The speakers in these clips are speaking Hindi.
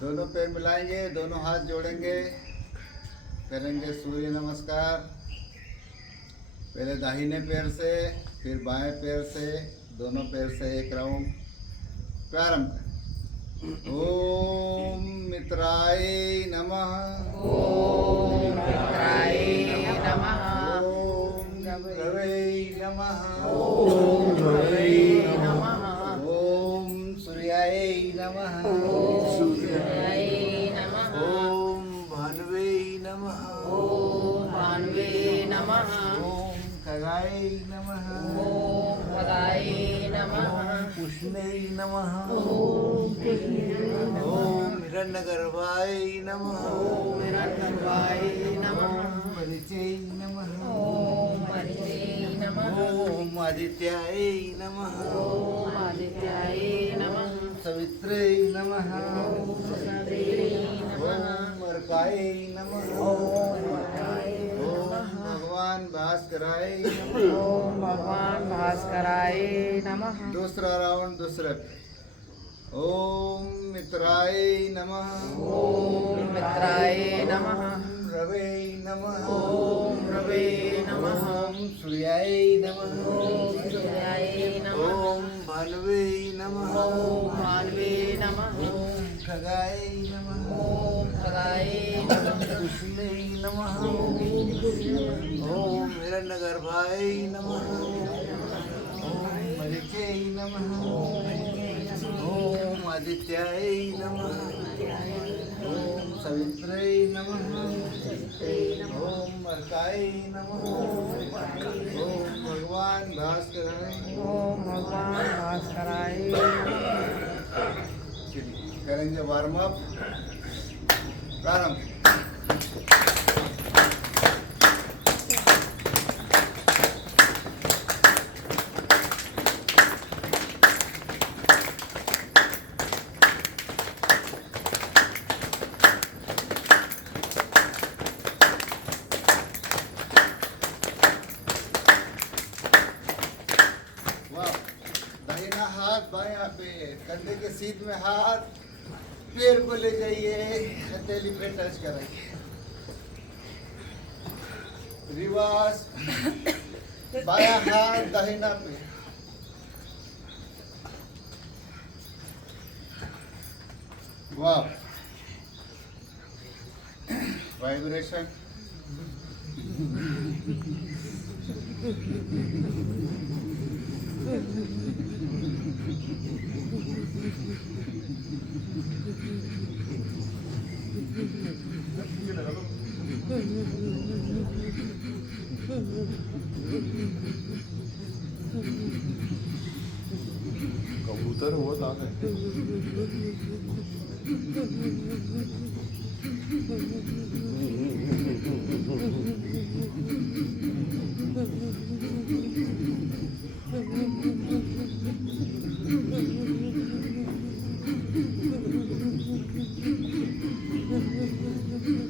दोनों पैर मिलाएंगे, दोनों हाथ जोड़ेंगे, करेंगे सूर्य नमस्कार। पहले दाहिने पैर से, फिर बाएं पैर से, दोनों पैर से एक राउंड। प्रारंभ करें। ओम मित्राय नमः। ओम मित्राय नमः। ओम रवै नमः। ओम रवै नमः। ओम सूर्याय नमः। ओम सूर्याय नमः। ओम भानुवे नमः। ओम भानुवे नमः। ओम खगाय नमः। ओम खगाय नमः। कृष्णे नमः। ओम कृष्णे नमः। ओम हिरण्यगर्भाय नमः। ओम हिरण्यगर्भाय नमः। परिचय नमः। ओम परिचय नमः। ओम आदित्याय नमः। ओम आदित्याय नमः। सवित्रे नमः। ओम सवित्रे नमः। ओम अर्काय नमः। ओम अर्काय ओम नमः। भगवान भास्कराय नमः। ओम भगवान भास्कराय नमः। दूसरा राउंड दूसरे पे। ओम मित्राय नमः। ओम मित्राय नमः। रवे नमः। ओम रवे नमः। ओम सूर्याय नमः। ओम सूर्याय नमः। ओम भानुवे नमः। ओम भानुवे नमः। ओम खगाय नमः। ओम खगाय नमः। कृष्णे नमः। ओम हिरण्यगर्भाय नमः। ओम मरीचय नमः। ओम आदित्याय नमः। ओम सवित्रे नमः। ओम अर्काय नमः। ओम भगवान भास्कराय। ओम भगवान भास्कराय करेंगे वार्म अप। प्रारंभ। दाहिना हाथ बायां पैर, कंधे के सीध में हाथ, पैर को ले जाइए, हथेली पे टच कराइए। रिवर्स, बायां हाथ दाहिना पैर। वाह, वाइब्रेशन। कबूतर हुआ था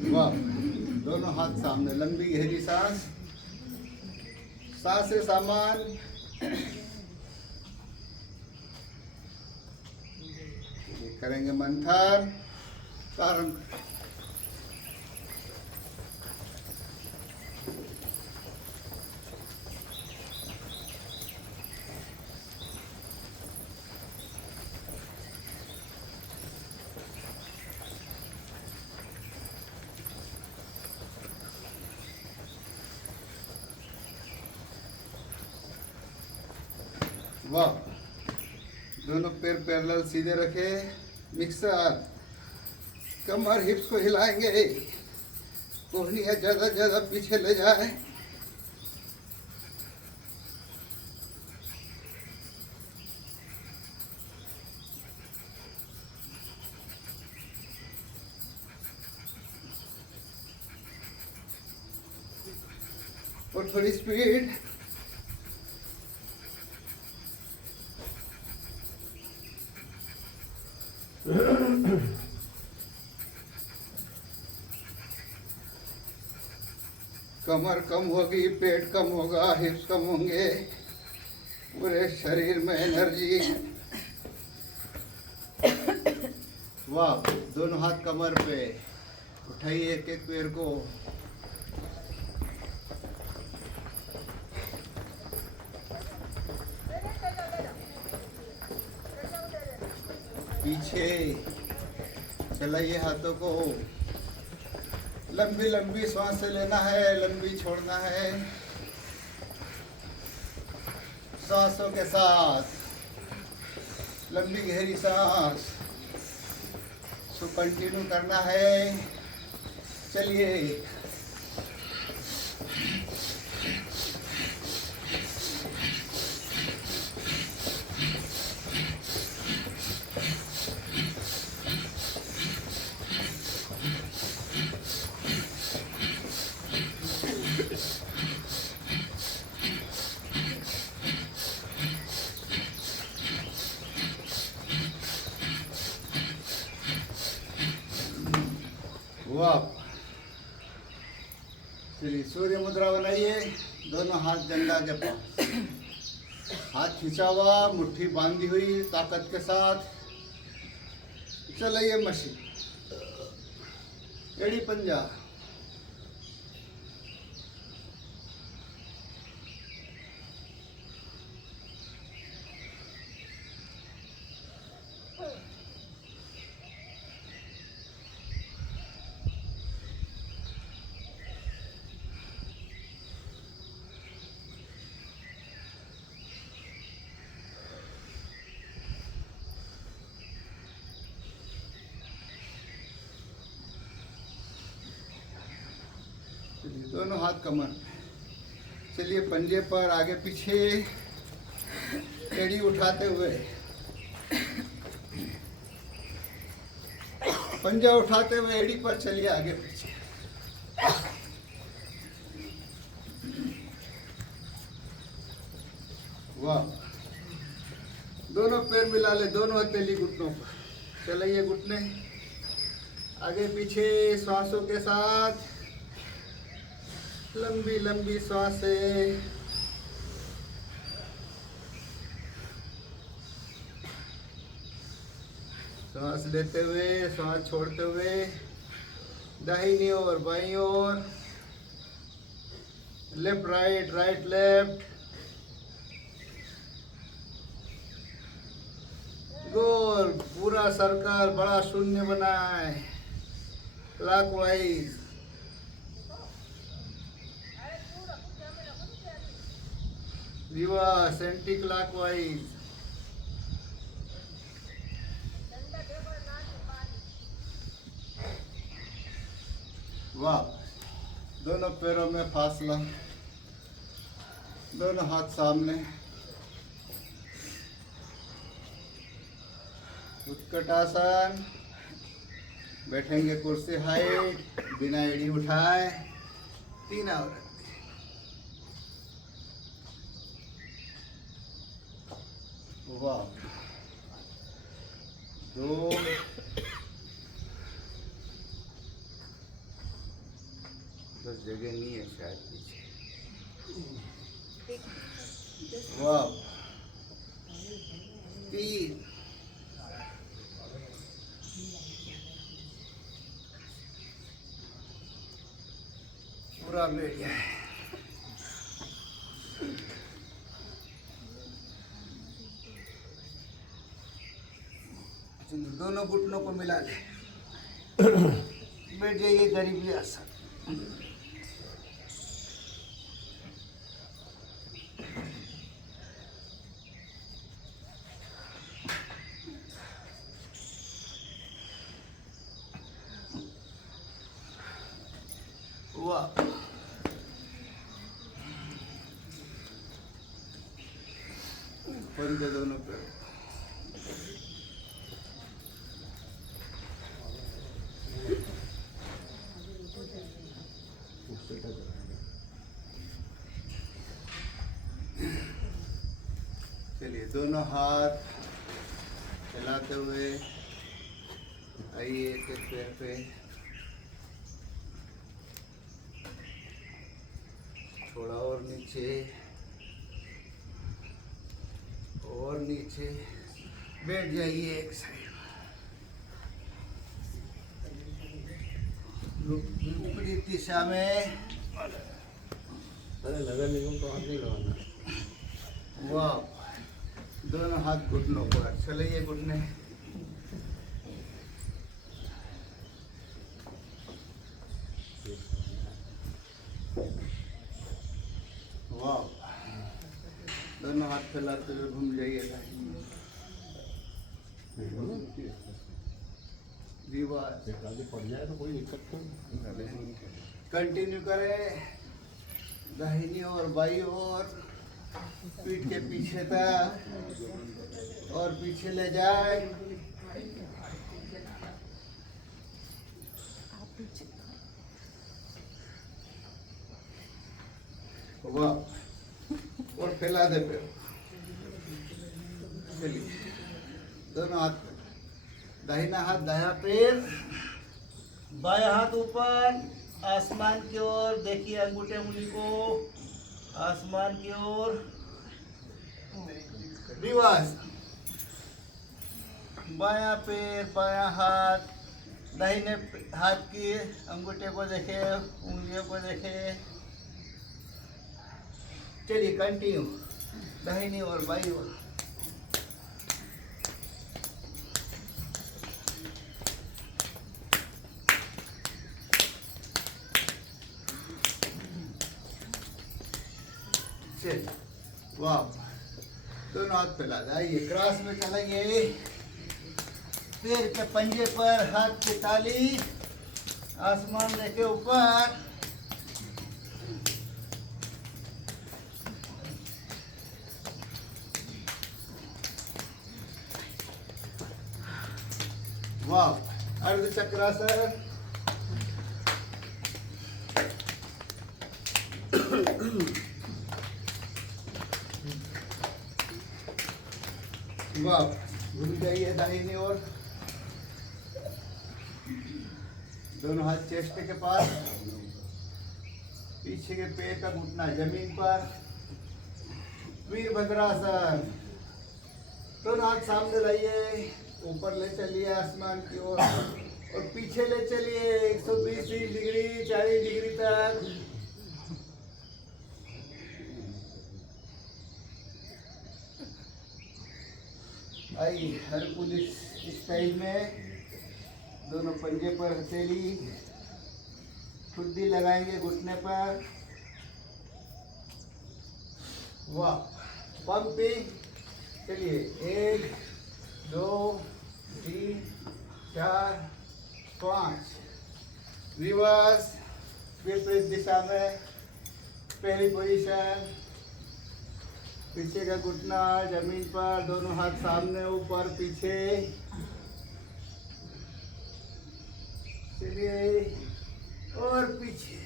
वाह, दोनों हाथ सामने, लंबी गहरी सांस, सांस से सामान। करेंगे मंथन। प्रारंभ। वाह, दोनों पैर पैरेलल सीधे रखे। मिक्सर, कमर हिप्स को हिलाएंगे, कोहनियाँ ज्यादा ज्यादा पीछे ले जाए। और थोड़ी स्पीड। कमर कम होगी, पेट कम होगा, हिप्स कम होंगे, पूरे शरीर में एनर्जी। वाह, दोनों हाथ कमर पे उठाइए एक एक पैर को। पीछे चलाइए हाथों को। लंबी लंबी सांस लेना है, लंबी छोड़ना है। सांसों के साथ लंबी गहरी सांस सो कंटिन्यू करना है। चलिए, वाह। चलिए, सूर्य मुद्रा बनाइए। दोनों हाथ जंगा के पास, हाथ खींचा हुआ, मुट्ठी बांधी हुई ताकत के साथ। चलाइए मशीन, एड़ी पंजा। दोनों हाथ कमर। चलिए, पंजे पर आगे पीछे एड़ी उठाते हुए, पंजा उठाते हुए एड़ी पर चलिए आगे पीछे। वाह, दोनों पैर मिला ले, दोनों हथेली घुटनों पर। चलाइए घुटने आगे पीछे श्वासों के साथ। लंबी लंबी सांसें। सांस लेते हुए, सांस छोड़ते हुए, दाहिनी ओर बाईं ओर, लेफ्ट राइट, राइट लेफ्ट। गोल पूरा सर्कल, बड़ा शून्य बनाए क्लॉकवाइज। Reverse, anti clockwise. वाह, दोनों पैरों में फासला, दोनों हाथ सामने। उत्कटासन। बैठेंगे कुर्सी हाइट, बिना एड़ी उठाए। 3 आवृत्ति। वाह, 2, 10 जगह नहीं है शायद पीछे। वाह, 3, पूरा बढ़िया है। दोनों घुटनों को मिला ले, बैठ जाइए गरीबी आसन। वाह, बंद दोनों पे। चलिए, दोनों हाथ चलाते हुए आइए एक एक पैर पे। थोड़ा और नीचे, और नीचे। बैठ जाइए एक साइड। विपरीत दिशा में। अरे नगर निगम को हाथ नहीं लगाना। वाह, दोनों हाथ घुटनों पर, चले ये घुटने। वाह, दोनों हाथ फैलाते हुए घूम जाइए। रिवर्स एक आगे पड़ जाए तो कोई दिक्कत नहीं। कंटिन्यू करें, दाहिनी और बाई ओर, पीठ के पीछे तक और पीछे ले जाए। वाह, और फैला दे पैर। चलिए, दोनों हाथ, दाहिना हाथ दायां पैर, बायां हाथ ऊपर आसमान की ओर, देखिए अंगूठे उंगली को आसमान की ओर। रिवर्स, बायां पैर बायां हाथ, दाहिने हाथ की अंगूठे को देखे, उंगलियों को देखे। चलिए कंटिन्यू, दाहिनी और बाई ओर। वाह, दोनों हाथ फैला जाइए, क्रॉस में चलेंगे। पैर के पंजे पर हाथ की ताली, आसमान देखे ऊपर। वाह, अर्ध चक्रासन। वाह, घूम जाइए दाहिनी ओर, दोनों हाथ चेस्ट के पास, पीछे के पैर का घुटना जमीन पर। वीरभद्रासन, दोनों हाथ सामने लाइए, ऊपर ले चलिए आसमान की ओर और पीछे ले चलिए 120 डिग्री 40 डिग्री तक। आइए, हरकुलिस स्टाइल में दोनों पंजे पर हथेली, ठुड्डी लगाएंगे घुटने पर। वाह, पंपिंग। चलिए, 1 2 3 4 5। रिवर्स, विपरीत दिशा में, पहली पोजीशन, पीछे का घुटना जमीन पर, दोनों हाथ सामने ऊपर पीछे। चलिए, और पीछे।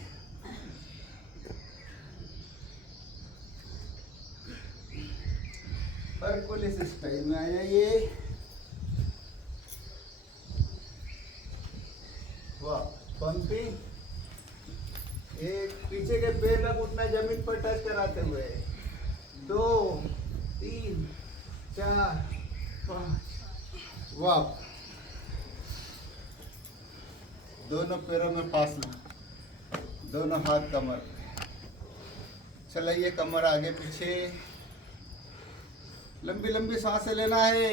हरकुलिस स्टाइल में आ जाइए। वाह, पंपिंग। एक, पीछे के पैर का घुटना जमीन पर टच कराते हुए, 2 3 4 5। वाह, दोनों पैरों में फासला, दोनों हाथ कमर पे। चलाइए कमर आगे पीछे, लंबी लंबी सांसें लेना है,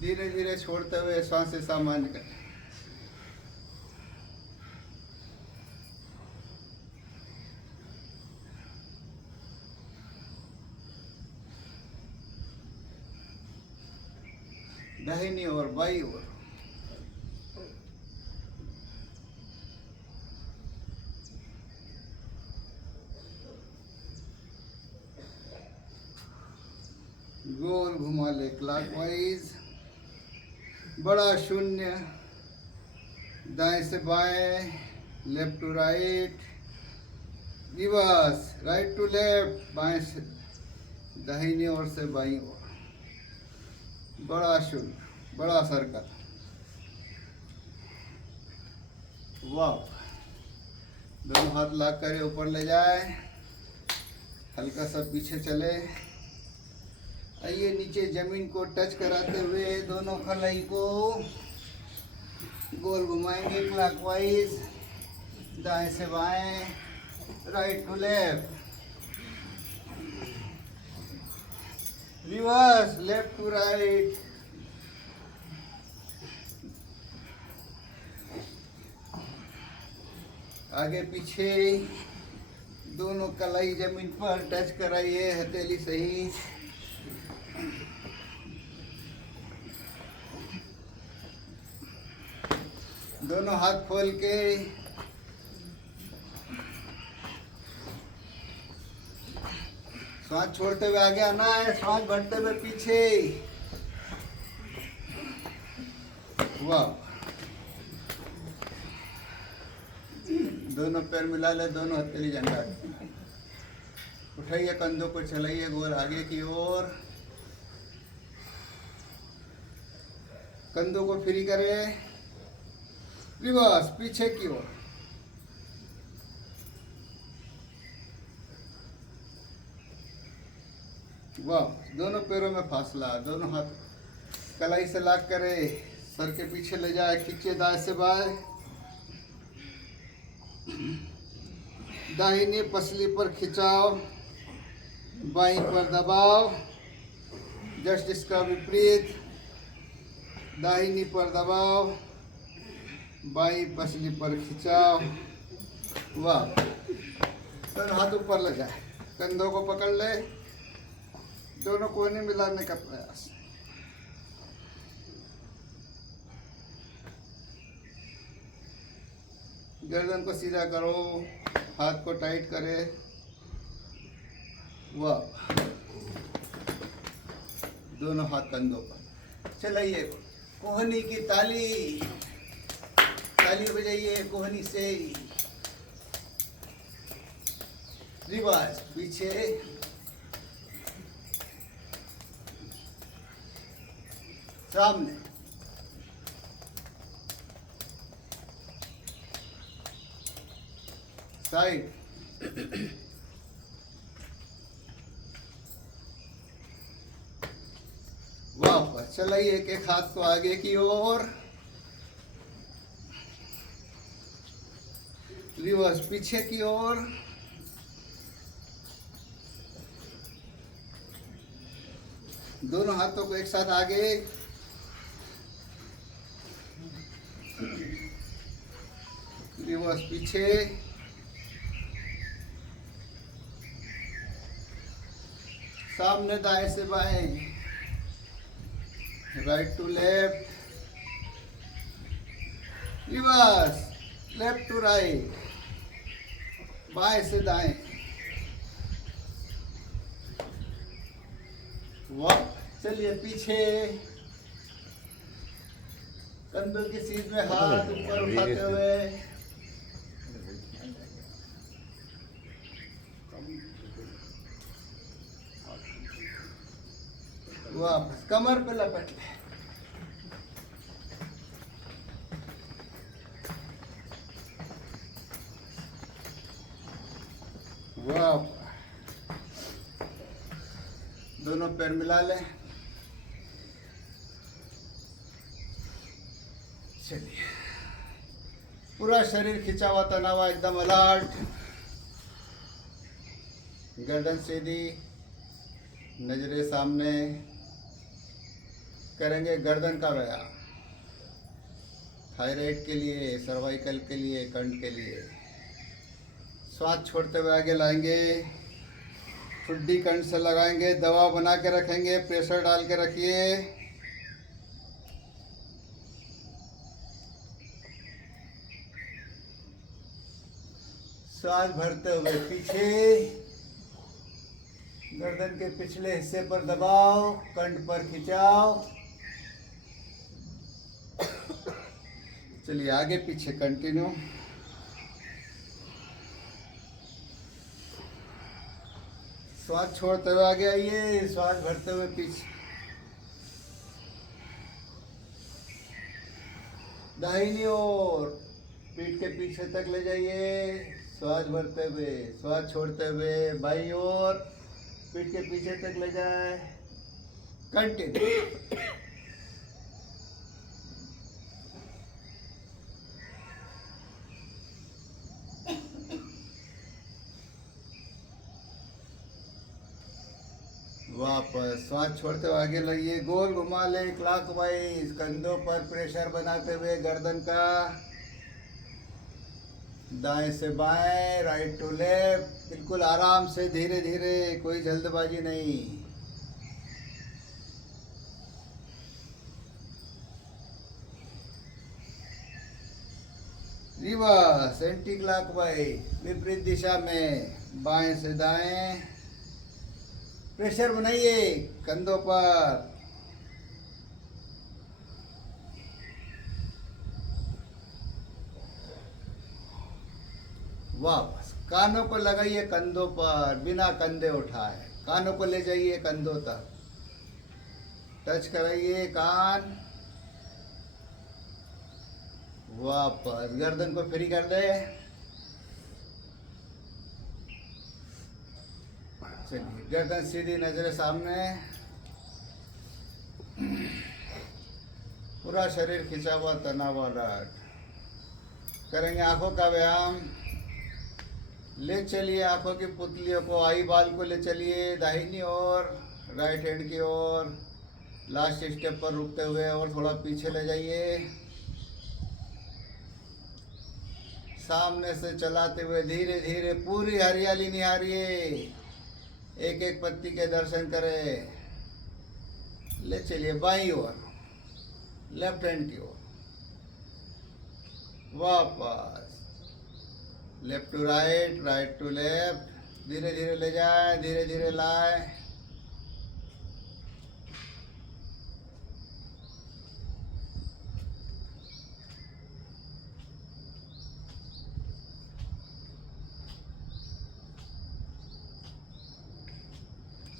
धीरे धीरे छोड़ते हुए सांसें सामान्य करें। दाहिनी और बाई ओर। गोल घुमा ले क्लॉकवाइज। बड़ा शून्य, दाएं से बाएं, left to right, reverse, right to left, बाएं से दाहिनी ओर से बाईं ओर। बड़ा शून्य, बड़ा सर्कल। वाह, दोनों हाथ लाग कर ऊपर ले जाए, हल्का सा पीछे चले। आइए, नीचे जमीन को टच कराते हुए दोनों कलाई को गोल घुमाएंगे क्लॉकवाइज, दाएं से बाएं, right to left, reverse, left to right, आगे पीछे, दोनों कलाई जमीन पर टच कराइए, हथेली सही। दोनों हाथ खोल के सांस छोड़ते हुए आगे आना है, सांस भरते हुए पीछे। वाह, दोनों पैर मिला ले, दोनों हथेली जंगा, उठाइए, कंधों को चलाइए गोल आगे की ओर, कंधों को फ्री करें, रिवर्स पीछे की ओर। वाह, दोनों पैरों में फासला, दोनों हाथ कलाई से लॉक करे, सर के पीछे ले जाए, खींचे दाएं से बाएं, दाहिनी पसली पर खिंचाओ, बाईं पर दबाओ, जस्ट इसका विपरीत, दाहिनी पर दबाओ, बाईं पसली पर खिंचाओ। वाह, दोनों हाथ ऊपर ले जाए, कंधों को पकड़ ले, दोनों कोने मिलाने का प्रयास। गर्दन को सीधा करो, हाथ को टाइट करे। वाह, दोनों हाथ कंधों पर। चलाइए, कोहनी की ताली, ताली बजाइए कोहनी से। रिवर्स पीछे, सामने, साइड, वापस चलाइए, एक एक हाथ को आगे की ओर, रिवर्स पीछे की ओर, दोनों हाथों को एक साथ आगे, रिवर्स पीछे, सामने दाएं से बाएं, right to left, reverse, left to right, बाएं से दाएं। वाह, चलिए पीछे, कंधों की सीध में हाथ ऊपर उठाते हुए, वापस कमर पे लपट ले। वाह, दोनों पैर मिला ले। चलिए, पूरा शरीर खिंचा हुआ, तना हुआ, एकदम अलर्ट, गर्दन सीधी, नजरें सामने, करेंगे गर्दन का व्यायाम, थायराइड के लिए, सर्वाइकल के लिए, कंठ के लिए। श्वास छोड़ते हुए आगे लाएंगे, ठुड्डी कंठ से लगाएंगे, दबाव बना के रखेंगे, प्रेशर डाल के रखिए। श्वास भरते हुए पीछे, गर्दन के पिछले हिस्से पर दबाओ, कंठ पर खिंचाओ। चलिए आगे पीछे कंटिन्यू। श्वास छोड़ते हुए आगे आइए, श्वास भरते हुए पीछे, दाहिनी ओर, पीठ के पीछे तक ले जाइए, श्वास भरते हुए, श्वास छोड़ते हुए बाईं ओर, पीठ के पीछे तक ले जाए, कंटिन्यू। वापस श्वास छोड़ते हुए आगे लगिए, गोल घुमा ले क्लॉकवाइज, कंधों पर प्रेशर बनाते हुए गर्दन का, दाएं से बाएं, राइट टू लेफ्ट, बिल्कुल आराम से, धीरे धीरे, कोई जल्दबाजी नहीं। रिवर्स एंटी क्लॉकवाइज, विपरीत दिशा में, बाएं से दाएं, प्रेशर बनाइए कंधों पर। वापस कानों को लगाइए कंधों पर, बिना कंधे उठाए, कानों को ले जाइए कंधों तक, टच कराइए कान। वापस गर्दन को फ्री कर दे। चलिए गर्दन सीधी, नजरें सामने, पूरा शरीर खिंचा हुआ, तना हुआ रट। करेंगे आंखों का व्यायाम। ले चलिए आंखों की पुतलियों को, आई बाल को ले चलिए दाहिनी ओर, राइट हैंड की ओर, लास्ट स्टेप पर रुकते हुए और थोड़ा पीछे ले जाइए। सामने से चलाते हुए धीरे धीरे पूरी हरियाली निहारिए, एक एक पत्ती के दर्शन करें। ले चलिए बाईं ओर, लेफ्ट हैंड की ओर, वापस left to right, right to left, धीरे धीरे ले जाए, धीरे धीरे लाए।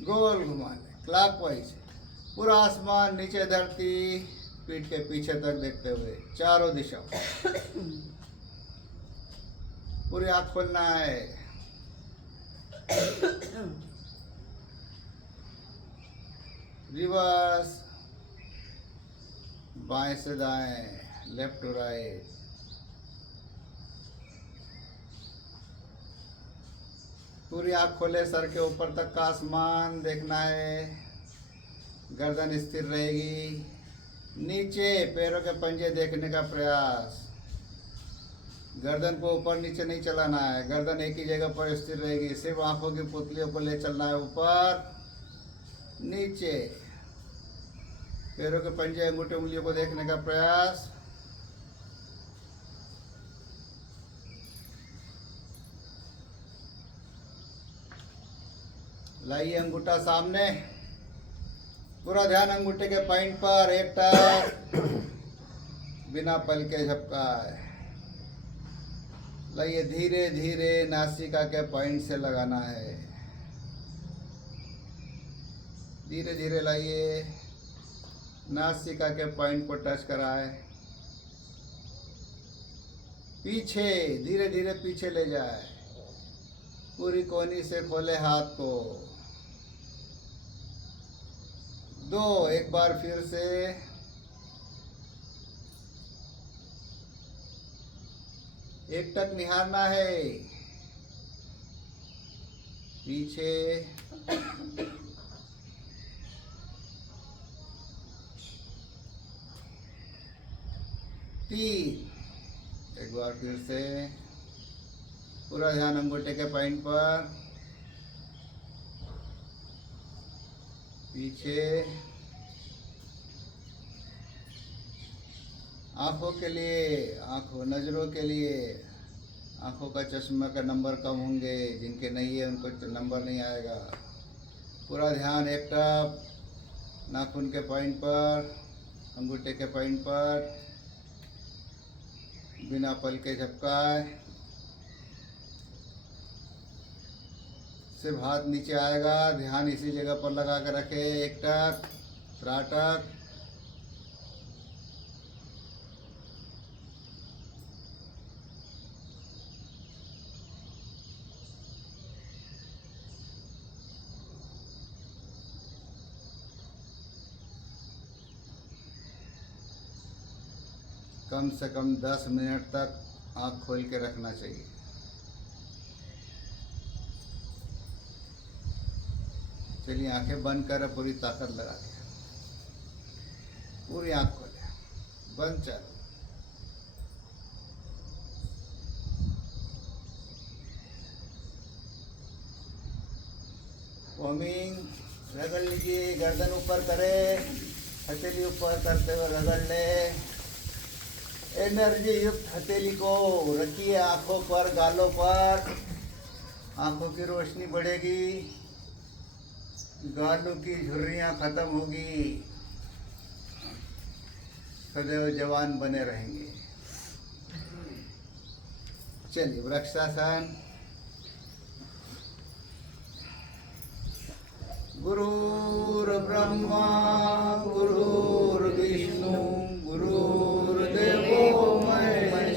गोल घुमा ले क्लॉकवाइज, पूरा आसमान, नीचे धरती, पीठ के पीछे तक देखते हुए चारों दिशा, पूरी आँख खोलना है। रिवर्स, बाएं से दाएं, लेफ्ट टू राइट, पूरी आँख खोले, सर के ऊपर तक का आसमान देखना है, गर्दन स्थिर रहेगी। नीचे पैरों के पंजे देखने का प्रयास, गर्दन को ऊपर नीचे नहीं चलाना है, गर्दन एक ही जगह पर स्थिर रहेगी, सिर्फ आंखों की पुतलियों को ले चलना है, ऊपर नीचे, पैरों के पंजे अंगूठे उंगलियों को देखने का प्रयास। लाइए अंगूठा सामने, पूरा ध्यान अंगूठे के पॉइंट पर, एक टक, बिना पल के झपकाए। लाइए धीरे धीरे नासिका के पॉइंट से लगाना है, धीरे धीरे लाइए, नासिका के पॉइंट को टच कराए, पीछे धीरे धीरे पीछे ले जाए, पूरी कोहनी से खोले हाथ को। दो, एक बार फिर से, एक टक निहारना है, पीछे, तीन, एक बार फिर से, पूरा ध्यान अंगूठे के पॉइंट पर, पीछे, आंखों के लिए, आंखों नज़रों के लिए, आंखों का चश्मा का नंबर कम होंगे, जिनके नहीं है उनको नंबर नहीं आएगा। पूरा ध्यान एक टक नाखून के पॉइंट पर, अंगूठे के पॉइंट पर, बिना पल के झपकाए, सिर्फ हाथ नीचे आएगा, ध्यान इसी जगह पर लगा कर रखे, एक टक, त्राटक। कम से कम 10 मिनट तक आँख खोल के रखना चाहिए। चलिए आंखें बंद कर, पूरी ताकत लगा के पूरी आंख खोले, बंद चालू। वॉर्मिंग, रगड़ लीजिए, गर्दन ऊपर करे, हथेली ऊपर करते हुए रगड़ ले। एनर्जी युक्त हथेली को रखिए आंखों पर, गालों पर। आंखों की रोशनी बढ़ेगी, गालों की झुर्रियां खत्म होगी, सदैव जवान बने रहेंगे। चलिए वृक्षासन। गुरुर् ब्रह्मा गुरुर्विष्णु गुरुर्देवो महेश्वर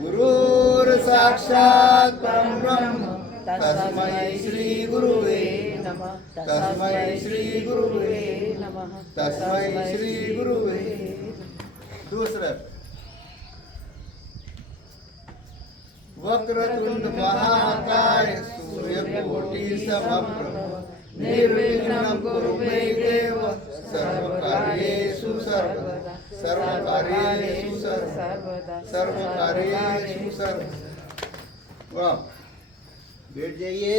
गुरुर् साक्षात् परं ब्रह्म तस्मै श्री गुरुवे नमः। तस्मै श्री गुरुवे नमः। तस्मै श्री गुरुवे। दूसरा वक्रतुंड महाकाय सूर्यकोटि समप्रभ निर्विघ्नं कुरु मे देव सर्वकार्येषु सर्वदा सर्वकार्येषु सर्वदा सर्वकार्येषु सर्वदा। वाह, बैठ जाइए।